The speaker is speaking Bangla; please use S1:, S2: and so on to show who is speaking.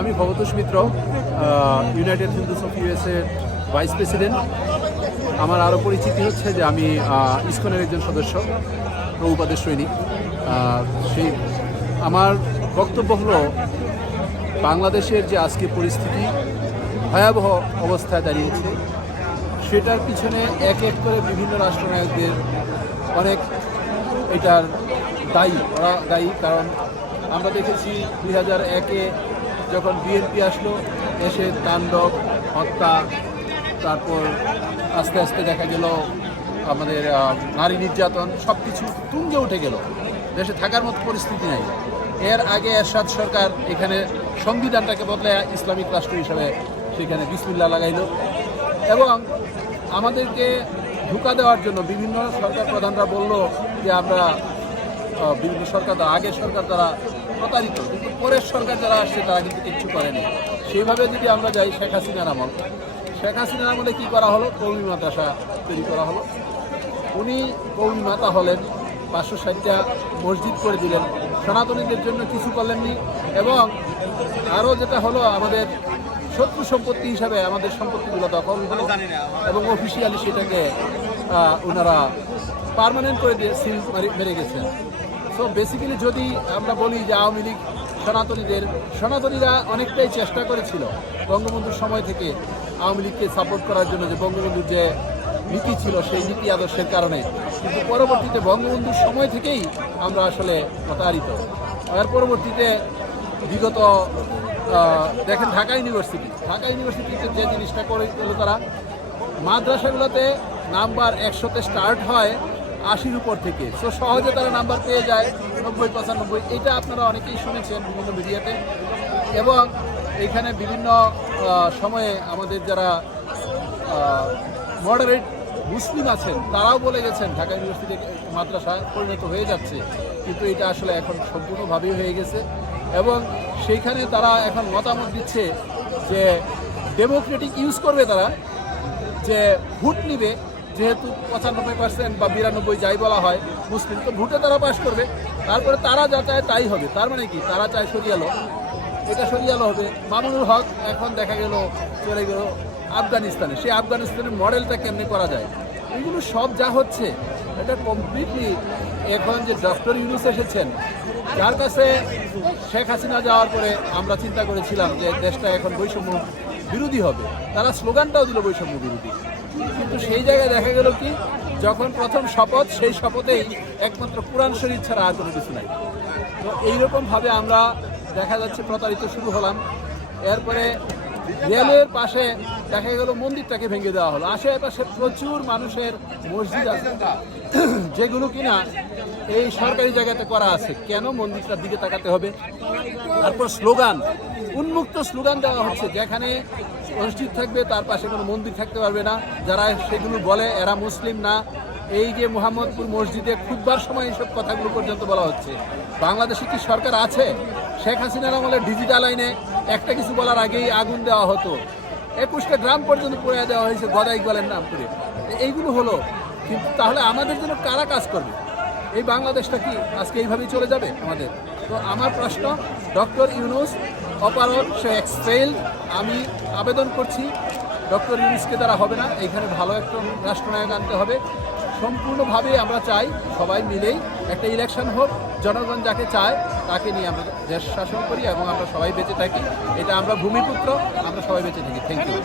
S1: আমি Bhabatosh Mitra United Hindus of USA vice president আমার আরও পরিচিতি হচ্ছে যে আমি ইসকনের একজন সদস্য প্রভুপাদের সৈনিক। সেই, আমার বক্তব্য হলো, বাংলাদেশের যে আজকে পরিস্থিতি, ভয়াবহ অবস্থায় দাঁড়িয়েছে। সেটার পিছনে এক এক করে বিভিন্ন রাষ্ট্রনায়কদের অনেক এটার দায়ী, ওরা দায়ী। কারণ আমরা দেখেছি দুই হাজার একে যখন বিএনপি আসলো, এসে তাণ্ডব, হত্যা, তারপর আস্তে আস্তে দেখা গেল আমাদের নারী নির্যাতন সব কিছু তুঙ্গে উঠে গেল। দেশে থাকার মতো পরিস্থিতি নাই। এর আগে এরশাদ সরকার এখানে সংবিধানটাকে বদলে ইসলামিক রাষ্ট্র হিসাবে সেখানে বিসমিল্লা লাগাইল। এবং আমাদেরকে ধোকা দেওয়ার জন্য বিভিন্ন সরকার প্রধানরা বলল যে আমরা বিভিন্ন সরকার দ্বারা, আগের সরকার দ্বারা প্রতারিত, কিন্তু পরের সরকার যারা আসছে তারা কিন্তু কিচ্ছু করেনি। সেইভাবে যদি আমরা যাই শেখ হাসিনার আমল, শেখ হাসিনার আমলে কী করা হলো? কৌমি মাদ্রাসা তৈরি করা হলো। উনি কৌমি মাতা হলেন, পাঁচশো ষাটটা মসজিদ করে দিলেন। সনাতনীদের জন্য কিছু করলেননি এবং আরও যেটা হলো, আমাদের শত্রু সম্পত্তি হিসাবে আমাদের সম্পত্তিগুলো দখল হলো এবং অফিসিয়ালি সেটাকে ওনারা পার্মানেন্ট করে দিয়ে সিল মারি- গেছেন। সো বেসিক্যালি যদি আমরা বলি যে আওয়ামী লীগ সনাতনীদের, সনাতনীরা অনেকটাই চেষ্টা করেছিল বঙ্গবন্ধুর সময় থেকে আওয়ামী লীগকে সাপোর্ট করার জন্য যে বঙ্গবন্ধুর যে নীতি ছিল, সেই নীতি আদর্শের কারণে। কিন্তু পরবর্তীতে বঙ্গবন্ধুর সময় থেকেই আমরা আসলে প্রতারিত। এর পরবর্তীতে বিগত দেখেন ঢাকা ইউনিভার্সিটি। ঢাকা ইউনিভার্সিটিতে যে জিনিসটা করে তারা, মাদ্রাসাগুলোতে নাম্বার একশোতে স্টার্ট হয় আশির উপর থেকে। সো সহজে তারা নাম্বার পেয়ে যায়, নব্বই, পঁচানব্বই, এটা আপনারা অনেকেই শুনেছেন বিভিন্ন মিডিয়াতে এবং এইখানে বিভিন্ন সময়ে আমাদের যারা মডারেট মুসলিম আছেন, তারাও বলে গেছেন, ঢাকা ইউনিভার্সিটি মাদ্রাসায় পরিণত হয়ে যাচ্ছে। কিন্তু এটা আসলে এখন সম্পূর্ণভাবেই হয়ে গেছে। এবং সেইখানে তারা এখন মতামত দিচ্ছে যে ডেমোক্রেটিক ইউজ করবে তারা, যে ভোট নিবে যেহেতু পঁচানব্বই পার্সেন্ট বা বিরানব্বই যাই বলা হয়, মুসলিম তো ভোটে তারা পাশ করবে। তারপরে তারা যা চায় তাই হবে। তার মানে কি? তারা চায় সরিয়ালো এটা সরিয়ালো হবে। মামুনুল হক এখন দেখা গেল চলে গেল আফগানিস্তানে। সেই আফগানিস্তানের মডেলটা কেমনি করা যায়? এগুলো সব যা হচ্ছে, এটা কমপ্লিটলি এখন যে ডক্টর ইউনুস এসেছেন, যার কাছে শেখ হাসিনা যাওয়ার পরে আমরা চিন্তা করেছিলাম যে দেশটা এখন বৈষম্য বিরোধী হবে। তারা স্লোগানটাও দিল বৈষম্য বিরোধী। কিন্তু সেই জায়গায় দেখা গেল কি, যখন প্রথম শপথ, সেই শপথেই একমাত্র কোরআন শরীফ ছাড়া আর কোনো কিছু নাই। তো এইরকমভাবে আমরা দেখা যাচ্ছে প্রতারিত শুরু হলাম। এরপরে রেলের পাশে দেখা গেল মন্দিরটাকে ভেঙে দেওয়া হলো। আশেপাশে প্রচুর মানুষের মসজিদ আছে। যেগুলো কিনা এই সরকারি জায়গাতে করা আছে। কেন মন্দিরটার দিকে তাকাতে হবে? তারপর স্লোগান। উন্মুক্ত স্লোগান দেওয়া হচ্ছে যেখানে মসজিদ থাকবে, তার পাশে কোনো মন্দির থাকতে পারবে না। যারা সেগুলো বলে, এরা মুসলিম না। এই যে মোহাম্মদপুর মসজিদে খুববার সময় এইসব কথাগুলো পর্যন্ত বলা হচ্ছে। বাংলাদেশে কি সরকার আছে? শেখ হাসিনার আমলে ডিজিটাল আইনে একটা কিছু বলার আগেই আগুন দেওয়া হতো। একুশটা গ্রাম পর্যন্ত পড়ে দেওয়া হয়েছে গদাই গলের নাম করে। এইগুলো হলো, কিন্তু তাহলে আমাদের জন্য কারা কাজ করবে? এই বাংলাদেশটা কি আজকে এইভাবেই চলে যাবে আমাদের? তো আমার প্রশ্ন, ডক্টর ইউনুস অপারক সে এক্সফেল আমি আবেদন করছি, ডক্টর ইউনুসকে দ্বারা হবে না এখানে ভালো একটা রাষ্ট্রনায়ক আনতে হবে। সম্পূর্ণভাবে আমরা চাই সবাই মিলেই একটা ইলেকশন হোক, জনগণ যাকে চায় তাকে নিয়ে আমরা দেশ শাসন করি এবং আমরা সবাই বেঁচে থাকি। এটা আমরা ভূমিপুত্র, আমরা সবাই বেঁচে থাকি। Thank you